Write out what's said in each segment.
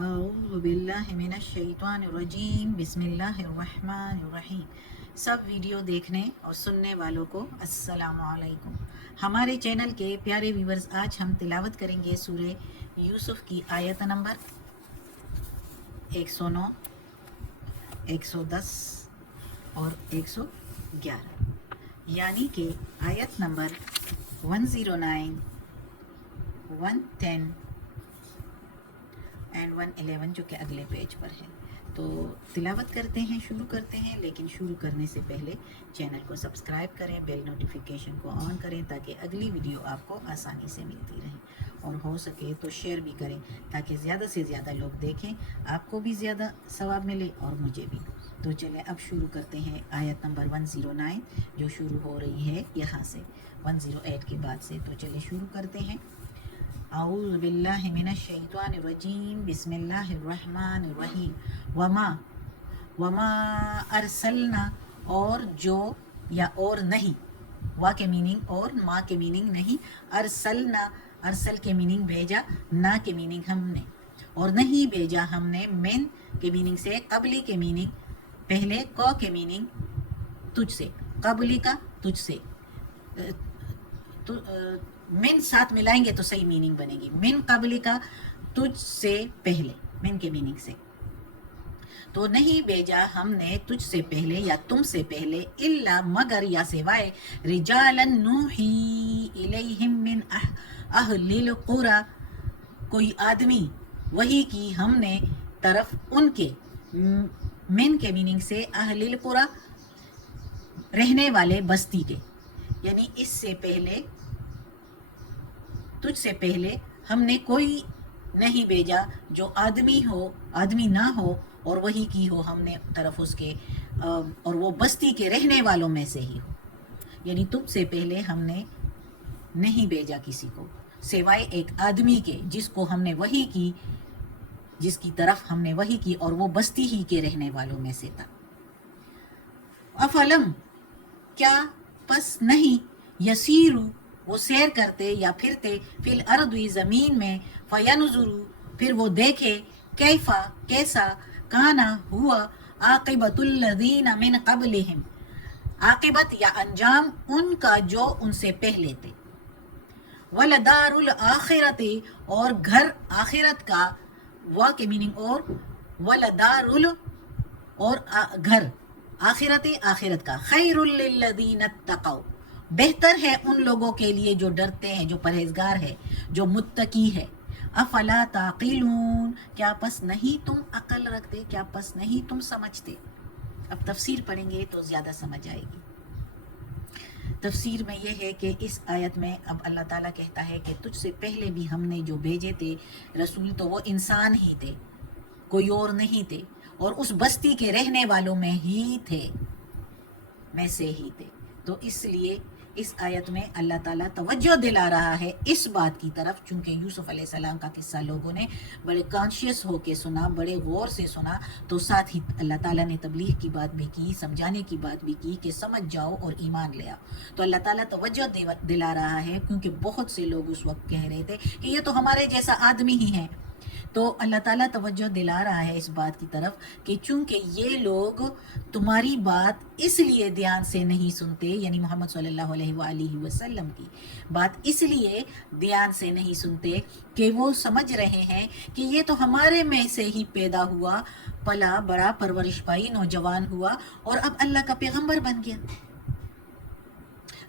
اعوذ باللہ من الشیطان الرجیم بسم اللہ الرحمن الرحیم۔ سب ویڈیو دیکھنے اور سننے والوں کو السلام علیکم۔ ہمارے چینل کے پیارے ویورز، آج ہم تلاوت کریں گے سورہ یوسف کی آیت نمبر 109، 110 اور 111، یعنی کہ آیت نمبر 109، 110 اینڈ 111 جو کہ اگلے پیج پر ہے۔ تو تلاوت کرتے ہیں، شروع کرتے ہیں، لیکن شروع کرنے سے پہلے چینل کو سبسکرائب کریں، بیل نوٹیفیکیشن کو آن کریں تاکہ اگلی ویڈیو آپ کو آسانی سے ملتی رہے، اور ہو سکے تو شیئر بھی کریں تاکہ زیادہ سے زیادہ لوگ دیکھیں، آپ کو بھی زیادہ ثواب ملے اور مجھے بھی۔ تو چلیں اب شروع کرتے ہیں آیت نمبر 109 جو شروع ہو رہی ہے یہاں سے 108 کے بعد سے۔ تو چلیں شروع کرتے ہیں۔ اعوذ باللہ من الشیطان الرجیم بسم اللہ الرحمن الرحیم۔ وما ارسلنا، اور جو یا اور نہیں، وا کے میننگ اور ما کے میننگ نہیں، ارسلنا ارسل کے میننگ بھیجا، نا کے میننگ ہم نے، اور نہیں بھیجا ہم نے، من کے میننگ سے، قبلی کے میننگ پہلے، کو کے میننگ تجھ سے، قبلی کا تجھ سے، من ساتھ ملائیں گے تو صحیح میننگ بنے گی، من قبل کا تجھ سے پہلے، من کے میننگ سے، تو نہیں بھیجا ہم نے تجھ سے پہلے یا تم سے پہلے، الا مگر یا سوائے، رجالا نوحی الیہم من اہل القری، کوئی آدمی وہی کی ہم نے طرف ان کے، من کے میننگ سے اہل القری رہنے والے بستی کے، یعنی اس سے پہلے، تجھ سے پہلے ہم نے کوئی نہیں بھیجا جو آدمی ہو، آدمی نہ ہو، اور وہی کی ہو ہم نے طرف اس کے، اور وہ بستی کے رہنے والوں میں سے ہی ہو، یعنی تم سے پہلے ہم نے نہیں بھیجا کسی کو سوائے ایک آدمی کے جس کو ہم نے وحی کی، جس کی طرف ہم نے وحی کی، اور وہ بستی ہی کے رہنے والوں میں سے تھا۔ افلم، کیا پس نہیں، یسیرو وہ سیر کرتے یا پھرتے، فی الارض زمین میں، فینظروا پھر وہ دیکھے، کیفا کیسا، کانا ہوا، عاقبۃ الذین من قبلہم عاقبت یا انجام ان کا جو ان سے پہلے تھے، ولدار الآخرت اور گھر آخرت کا، وا کے میننگ اور، ولدار اور گھر آخرت آخرت کا، خیر للذین اتقوا بہتر ہے ان لوگوں کے لیے جو ڈرتے ہیں، جو پرہیزگار ہے، جو متقی ہے۔ افلا تعقلون، کیا پس نہیں تم عقل رکھتے، کیا پس نہیں تم سمجھتے۔ اب تفسیر پڑھیں گے تو زیادہ سمجھ آئے گی۔ تفسیر میں یہ ہے کہ اس آیت میں اب اللہ تعالیٰ کہتا ہے کہ تجھ سے پہلے بھی ہم نے جو بھیجے تھے رسول تو وہ انسان ہی تھے، کوئی اور نہیں تھے، اور اس بستی کے رہنے والوں میں ہی تھے، میں سے ہی تھے۔ تو اس لیے اس آیت میں اللہ تعالیٰ توجہ دلا رہا ہے اس بات کی طرف، چونکہ یوسف علیہ السلام کا قصہ لوگوں نے بڑے کانشیس ہو کے سنا، بڑے غور سے سنا، تو ساتھ ہی اللہ تعالیٰ نے تبلیغ کی بات بھی کی، سمجھانے کی بات بھی کی کہ سمجھ جاؤ اور ایمان لے آؤ۔ تو اللہ تعالیٰ توجہ دلا رہا ہے، کیونکہ بہت سے لوگ اس وقت کہہ رہے تھے کہ یہ تو ہمارے جیسا آدمی ہی ہیں۔ تو اللہ تعالیٰ توجہ دلا رہا ہے اس بات کی طرف کہ چونکہ یہ لوگ تمہاری بات اس لیے دھیان سے نہیں سنتے، یعنی محمد صلی اللہ علیہ وآلہ وسلم کی بات اس لیے دھیان سے نہیں سنتے کہ وہ سمجھ رہے ہیں کہ یہ تو ہمارے میں سے ہی پیدا ہوا، پلا بڑا، پرورش پائی، نوجوان ہوا، اور اب اللہ کا پیغمبر بن گیا۔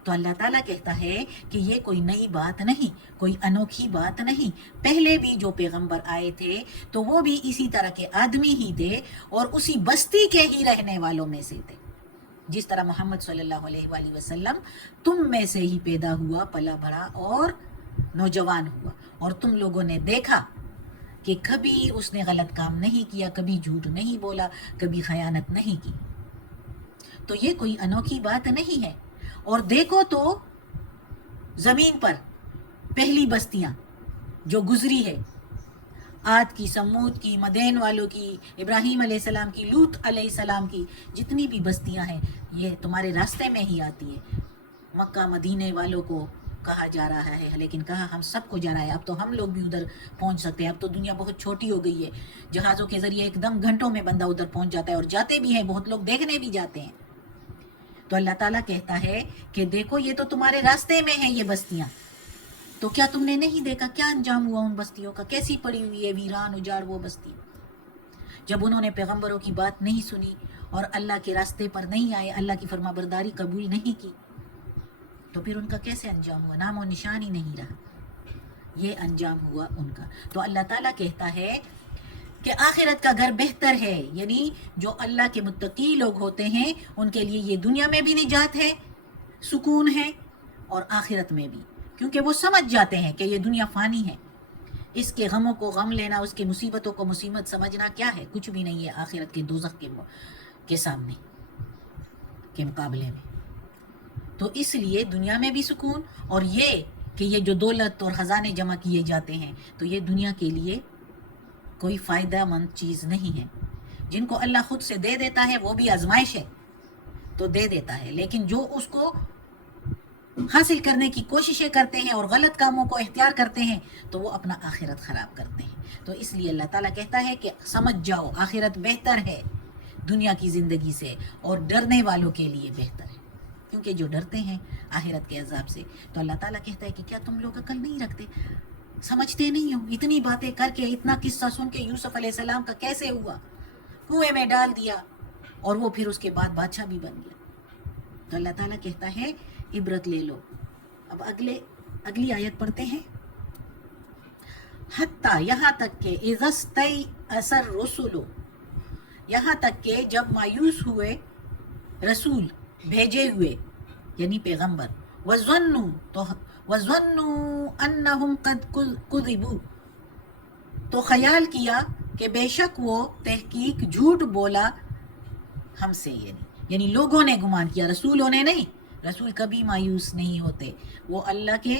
تو اللہ تعالیٰ کہتا ہے کہ یہ کوئی نئی بات نہیں، کوئی انوکھی بات نہیں، پہلے بھی جو پیغمبر آئے تھے تو وہ بھی اسی طرح کے آدمی ہی تھے، اور اسی بستی کے ہی رہنے والوں میں سے تھے، جس طرح محمد صلی اللہ علیہ وآلہ وسلم تم میں سے ہی پیدا ہوا، پلا بڑا اور نوجوان ہوا، اور تم لوگوں نے دیکھا کہ کبھی اس نے غلط کام نہیں کیا، کبھی جھوٹ نہیں بولا، کبھی خیانت نہیں کی۔ تو یہ کوئی انوکھی بات نہیں ہے۔ اور دیکھو تو زمین پر پہلی بستیاں جو گزری ہے، عاد کی، سمود کی، مدین والوں کی، ابراہیم علیہ السلام کی، لوط علیہ السلام کی، جتنی بھی بستیاں ہیں یہ تمہارے راستے میں ہی آتی ہے۔ مکہ مدینے والوں کو کہا جا رہا ہے، لیکن کہا ہم سب کو جا رہا ہے، اب تو ہم لوگ بھی ادھر پہنچ سکتے ہیں، اب تو دنیا بہت چھوٹی ہو گئی ہے، جہازوں کے ذریعے ایک دم گھنٹوں میں بندہ ادھر پہنچ جاتا ہے، اور جاتے بھی ہیں، بہت لوگ دیکھنے بھی جاتے ہیں۔ تو اللہ تعالیٰ کہتا ہے کہ دیکھو یہ تو تمہارے راستے میں ہیں یہ بستیاں، تو کیا تم نے نہیں دیکھا کیا انجام ہوا ان بستیوں کا، کیسی پڑی ہوئی ہے ویران اجاڑ وہ بستی۔ جب انہوں نے پیغمبروں کی بات نہیں سنی اور اللہ کے راستے پر نہیں آئے، اللہ کی فرما برداری قبول نہیں کی، تو پھر ان کا کیسے انجام ہوا؟ نام و نشان ہی نہیں رہا، یہ انجام ہوا ان کا۔ تو اللہ تعالیٰ کہتا ہے کہ آخرت کا گھر بہتر ہے، یعنی جو اللہ کے متقی لوگ ہوتے ہیں ان کے لیے یہ دنیا میں بھی نجات ہے، سکون ہے، اور آخرت میں بھی، کیونکہ وہ سمجھ جاتے ہیں کہ یہ دنیا فانی ہے، اس کے غموں کو غم لینا، اس کے مصیبتوں کو مصیبت سمجھنا کیا ہے، کچھ بھی نہیں ہے آخرت کے دوزخ کے سامنے کے مقابلے میں۔ تو اس لیے دنیا میں بھی سکون، اور یہ کہ یہ جو دولت اور خزانے جمع کیے جاتے ہیں تو یہ دنیا کے لیے کوئی فائدہ مند چیز نہیں ہے۔ جن کو اللہ خود سے دے دیتا ہے وہ بھی آزمائش ہے تو دے دیتا ہے، لیکن جو اس کو حاصل کرنے کی کوششیں کرتے ہیں اور غلط کاموں کو اختیار کرتے ہیں تو وہ اپنا آخرت خراب کرتے ہیں۔ تو اس لیے اللہ تعالیٰ کہتا ہے کہ سمجھ جاؤ آخرت بہتر ہے دنیا کی زندگی سے، اور ڈرنے والوں کے لیے بہتر ہے، کیونکہ جو ڈرتے ہیں آخرت کے عذاب سے۔ تو اللہ تعالیٰ کہتا ہے کہ کیا تم لوگ عقل نہیں رکھتے، سمجھتے نہیں ہو؟ اتنی باتیں کر کے، اتنا قصہ سن کے یوسف علیہ السلام کا کیسے ہوا، کنویں میں ڈال دیا اور وہ پھر اس کے بعد بادشاہ بھی بن گیا۔ تو اللہ تعالیٰ کہتا ہے عبرت لے لو۔ اب اگلی آیت پڑھتے ہیں، حتیٰ یہاں تک کہ اذا استیأس الرسل، یہاں تک کہ جب مایوس ہوئے رسول بھیجے ہوئے یعنی پیغمبر، وَظَنُّوا أَنَّهُمْ قَدْ كُذِبُوا، تو خیال کیا کہ بے شک وہ تحقیق جھوٹ بولا ہم سے، یعنی لوگوں نے گمان کیا، رسولوں نے نہیں۔ رسول کبھی مایوس نہیں ہوتے، وہ اللہ کے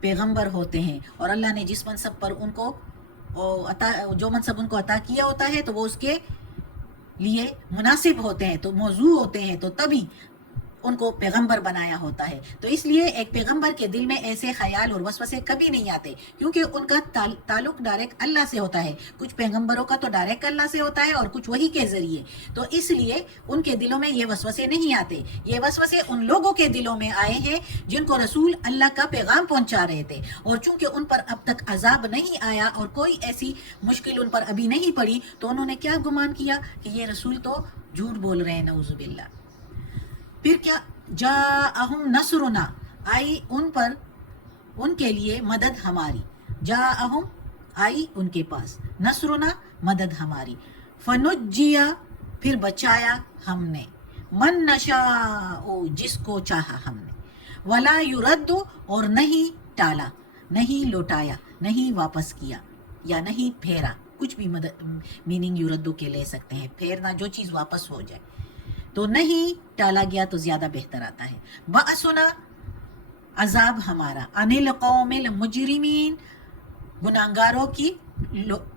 پیغمبر ہوتے ہیں، اور اللہ نے جس منصب پر ان کو جو منصب ان کو عطا کیا ہوتا ہے تو وہ اس کے لیے مناسب ہوتے ہیں، تو موضوع ہوتے ہیں، تو تبھی ان کو پیغمبر بنایا ہوتا ہے۔ تو اس لیے ایک پیغمبر کے دل میں ایسے خیال اور وسوسے کبھی نہیں آتے، کیونکہ ان کا تعلق ڈائریکٹ اللہ سے ہوتا ہے۔ کچھ پیغمبروں کا تو ڈائریکٹ اللہ سے ہوتا ہے اور کچھ وہی کے ذریعے، تو اس لیے ان کے دلوں میں یہ وسوسے نہیں آتے۔ یہ وسوسے ان لوگوں کے دلوں میں آئے ہیں جن کو رسول اللہ کا پیغام پہنچا رہے تھے، اور چونکہ ان پر اب تک عذاب نہیں آیا اور کوئی ایسی مشکل ان پر ابھی نہیں پڑی، تو انہوں نے کیا گمان کیا کہ یہ رسول تو جھوٹ بول رہے ہیں، نعوذ باللہ۔ پھر کیا، جاءہم نصرنا، آئی ان پر، ان کے لیے مدد ہماری، جاءہم آئی ان کے پاس، نصرنا مدد ہماری، فنجیا پھر بچایا ہم نے، من نشاء جس کو چاہا ہم نے، ولا یرد اور نہیں ٹالا، نہیں لوٹایا، نہیں واپس کیا یا نہیں پھیرا، کچھ بھی میننگ یردو کے لے سکتے ہیں، پھیرنا جو چیز واپس ہو جائے، تو نہیں ٹالا گیا تو زیادہ بہتر آتا ہے۔ بأسنا عذاب ہمارا، عن القوم المجرمین گناہگاروں کی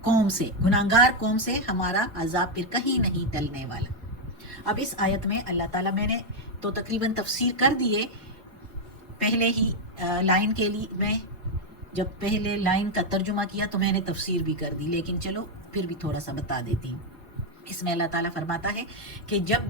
قوم سے، گناہگار قوم سے ہمارا عذاب پھر کہیں نہیں ٹلنے والا۔ اب اس آیت میں اللہ تعالیٰ، میں نے تو تقریباً تفسیر کر دیے پہلے ہی لائن کے لیے، میں جب پہلے لائن کا ترجمہ کیا تو میں نے تفسیر بھی کر دی، لیکن چلو پھر بھی تھوڑا سا بتا دیتی ہوں۔ اس میں اللہ تعالیٰ فرماتا ہے کہ جب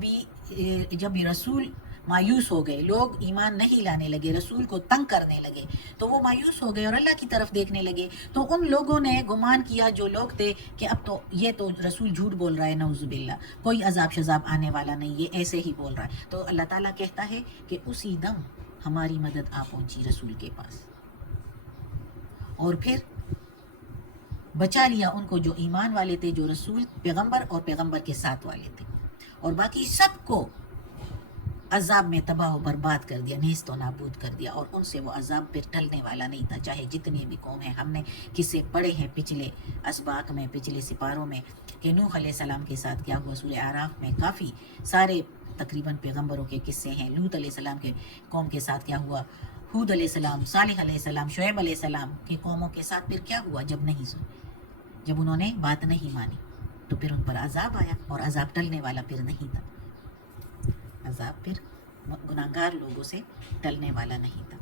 بھی رسول مایوس ہو گئے، لوگ ایمان نہیں لانے لگے، رسول کو تنگ کرنے لگے، تو وہ مایوس ہو گئے اور اللہ کی طرف دیکھنے لگے، تو ان لوگوں نے گمان کیا جو لوگ تھے کہ اب تو یہ تو رسول جھوٹ بول رہا ہے، نعوذ باللہ، کوئی عذاب شذاب آنے والا نہیں، یہ ایسے ہی بول رہا ہے۔ تو اللہ تعالیٰ کہتا ہے کہ اسی دم ہماری مدد آ پہنچی رسول کے پاس، اور پھر بچا لیا ان کو جو ایمان والے تھے، جو رسول پیغمبر اور پیغمبر کے ساتھ والے تھے، اور باقی سب کو عذاب میں تباہ و برباد کر دیا، نیست و نابود کر دیا، اور ان سے وہ عذاب پھر ٹلنے والا نہیں تھا، چاہے جتنی بھی قوم ہیں۔ ہم نے قصے پڑھے ہیں پچھلے اسباق میں، پچھلے سپاروں میں، کہ نوح علیہ السلام کے ساتھ کیا ہوا، سورہ اعراف میں کافی سارے تقریباً پیغمبروں کے قصے ہیں، لوط علیہ السلام کے قوم کے ساتھ کیا ہوا، ہود علیہ السلام، صالح علیہ السلام، شعیب علیہ السلام کی قوموں کے ساتھ پھر کیا ہوا، جب انہوں نے بات نہیں مانی تو پھر ان پر عذاب آیا، اور عذاب ٹلنے والا پھر نہیں تھا، عذاب پھر گناہگار لوگوں سے ٹلنے والا نہیں تھا۔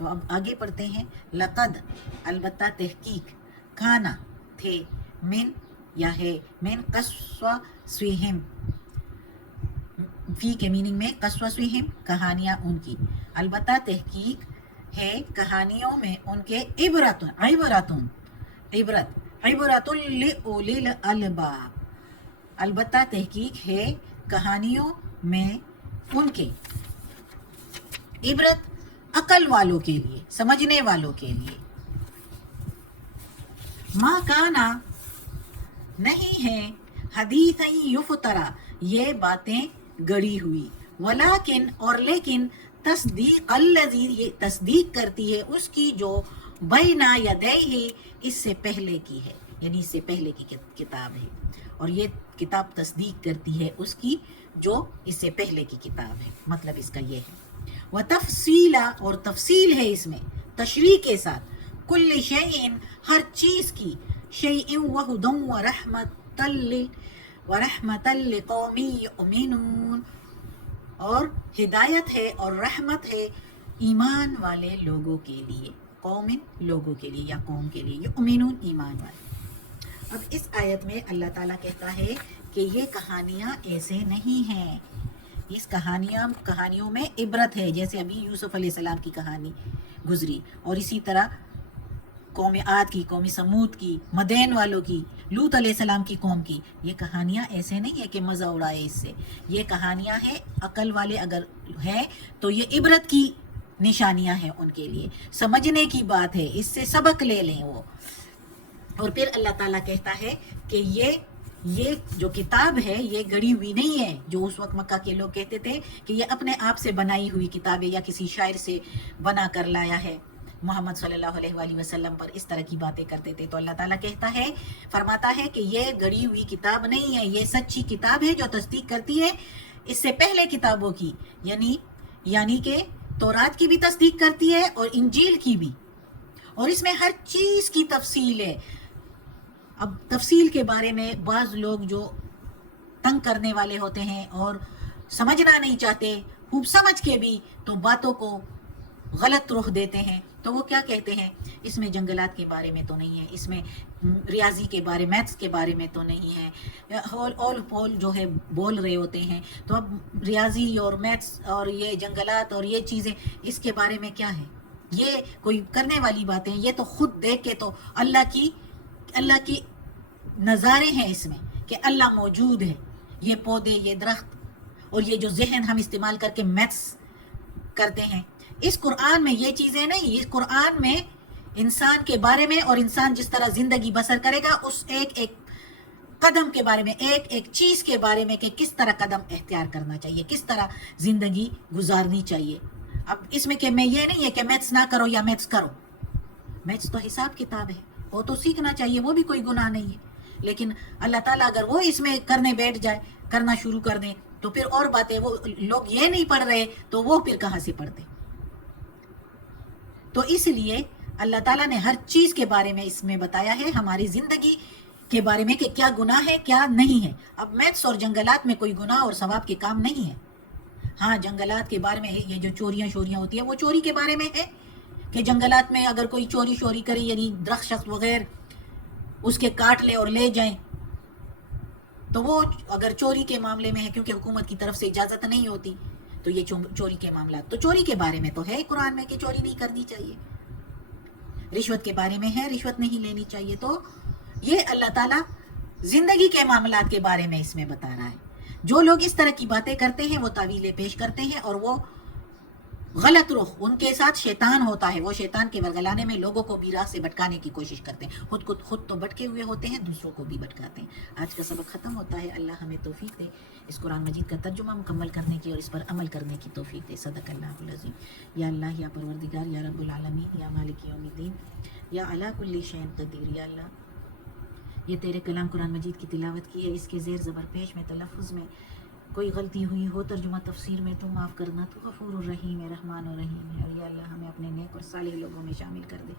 تو اب آگے پڑھتے ہیں. لقد البتہ تحقیق، کھانا تھے، من یا ہے، من قصصہم، فی کے میننگ میں قصصہم کہانیاں ان کی، البتہ تحقیق ہے کہانیوں میں ان کے عبرت لأولی الالباب، البتہ تحقیق ہے کہانیوں میں ان کے عبرت عقل والوں کے لیے، سمجھنے والوں کے لیے. ما کانا نہیں ہے، حدیثاً یفترا یہ باتیں گڑی ہوئی، ولیکن اور لیکن تصدیق الذی یہ تصدیق کرتی ہے اس کی جو بین یدیہ اس سے پہلے کی ہے، یعنی اس سے پہلے کی کتاب ہے، اور یہ کتاب تصدیق کرتی ہے اس کی جو اس سے پہلے کی کتاب ہے. مطلب اس کا یہ ہے. وتفصیلا اور تفصیل ہے اس میں تشریح کے ساتھ، کل شیء ہر چیز کی، شیء وہدی ورحمۃ لقوم یؤمنون اور ہدایت ہے اور رحمت ہے ایمان والے لوگوں کے لیے، قوم لوگوں کے لیے یا قوم کے لیے، یؤمنون ایمان والے. اب اس آیت میں اللہ تعالیٰ کہتا ہے کہ یہ کہانیاں ایسے نہیں ہیں، اس کہانیوں میں عبرت ہے، جیسے ابھی یوسف علیہ السلام کی کہانی گزری، اور اسی طرح قوم عاد کی، قوم سمود کی، مدین والوں کی، لوط علیہ السلام کی قوم کی. یہ کہانیاں ایسے نہیں ہے کہ مزہ اڑائے اس سے، یہ کہانیاں ہیں، عقل والے اگر ہیں تو یہ عبرت کی نشانیاں ہیں ان کے لیے، سمجھنے کی بات ہے، اس سے سبق لے لیں وہ. اور پھر اللہ تعالیٰ کہتا ہے کہ یہ جو کتاب ہے یہ گڑی ہوئی نہیں ہے، جو اس وقت مکہ کے لوگ کہتے تھے کہ یہ اپنے آپ سے بنائی ہوئی کتاب ہے یا کسی شاعر سے بنا کر لایا ہے. محمد صلی اللہ علیہ وآلہ وسلم پر اس طرح کی باتیں کرتے تھے. تو اللہ تعالیٰ کہتا ہے، فرماتا ہے کہ یہ گڑی ہوئی کتاب نہیں ہے، یہ سچی کتاب ہے جو تصدیق کرتی ہے اس سے پہلے کتابوں کی، یعنی کہ تورات کی بھی تصدیق کرتی ہے اور انجیل کی بھی، اور اس میں ہر چیز کی تفصیل ہے. اب تفصیل کے بارے میں بعض لوگ جو تنگ کرنے والے ہوتے ہیں اور سمجھنا نہیں چاہتے، خوب سمجھ کے بھی تو باتوں کو غلط رخ دیتے ہیں، تو وہ کیا کہتے ہیں، اس میں جنگلات کے بارے میں تو نہیں ہے، اس میں ریاضی کے بارے، میتھس کے بارے میں تو نہیں ہے، آل پول جو ہے بول رہے ہوتے ہیں. تو اب ریاضی اور میتھس اور یہ جنگلات اور یہ چیزیں اس کے بارے میں کیا ہے، یہ کوئی کرنے والی باتیں، یہ تو خود دیکھ کے تو اللہ کی نظارے ہیں اس میں کہ اللہ موجود ہے. یہ پودے، یہ درخت اور یہ جو ذہن ہم استعمال کر کے میتھس کرتے ہیں، اس قرآن میں یہ چیزیں نہیں. اس قرآن میں انسان کے بارے میں اور انسان جس طرح زندگی بسر کرے گا اس ایک ایک قدم کے بارے میں، ایک ایک چیز کے بارے میں کہ کس طرح قدم اختیار کرنا چاہیے، کس طرح زندگی گزارنی چاہیے. اب اس میں کہ میں یہ نہیں ہے کہ میتھس نہ کرو یا میتھس کرو، میتھس تو حساب کتاب ہے، وہ تو سیکھنا چاہیے، وہ بھی کوئی گناہ نہیں ہے. لیکن اللہ تعالیٰ اگر وہ اس میں کرنے بیٹھ جائے، کرنا شروع کر دیں تو پھر اور باتیں، وہ لوگ یہ نہیں پڑھ رہے تو وہ پھر کہاں سے پڑھتے. تو اس لیے اللہ تعالیٰ نے ہر چیز کے بارے میں اس میں بتایا ہے، ہماری زندگی کے بارے میں کہ کیا گناہ ہے کیا نہیں ہے. اب میتھس اور جنگلات میں کوئی گناہ اور ثواب کے کام نہیں ہے. ہاں جنگلات کے بارے میں یہ جو چوریاں ہوتی ہیں وہ چوری کے بارے میں ہے کہ جنگلات میں اگر کوئی چوری کرے، یعنی درخت شخص وغیر اس کے کاٹ لے اور لے جائیں، تو وہ اگر چوری کے معاملے میں ہے، کیونکہ حکومت کی طرف سے اجازت نہیں ہوتی، تو یہ چوری کے معاملات تو چوری کے بارے میں تو ہے قرآن میں کہ چوری نہیں کرنی چاہیے. رشوت کے بارے میں ہے، رشوت نہیں لینی چاہیے. تو یہ اللہ تعالیٰ زندگی کے معاملات کے بارے میں اس میں بتا رہا ہے. جو لوگ اس طرح کی باتیں کرتے ہیں وہ تعویلیں پیش کرتے ہیں، اور وہ غلط رخ، ان کے ساتھ شیطان ہوتا ہے، وہ شیطان کے ورگلانے میں لوگوں کو بھی راہ سے بھٹکانے کی کوشش کرتے ہیں. خود تو بھٹکے ہوئے ہوتے ہیں، دوسروں کو بھی بھٹکاتے ہیں. آج کا سبق ختم ہوتا ہے. اللہ ہمیں توفیق دے اس قرآن مجید کا ترجمہ مکمل کرنے کی اور اس پر عمل کرنے کی توفیق دے. صدق اللہ العظیم. یا اللہ، یا پروردگار، یا رب العالمین، یا مالک یوم الدین، یا علی کل شیء قدیر. یا اللہ، یہ تیرے کلام قرآن مجید کی تلاوت کی ہے، اس کے زیر زبر پیش میں، تلفظ میں کوئی غلطی ہوئی ہو، ترجمہ تفسیر میں، تو معاف کرنا. تو غفور الرحیم ہے، رحمان الرحیم ہے. اور یا اللہ ہمیں اپنے نیک اور صالح لوگوں میں شامل کر دے.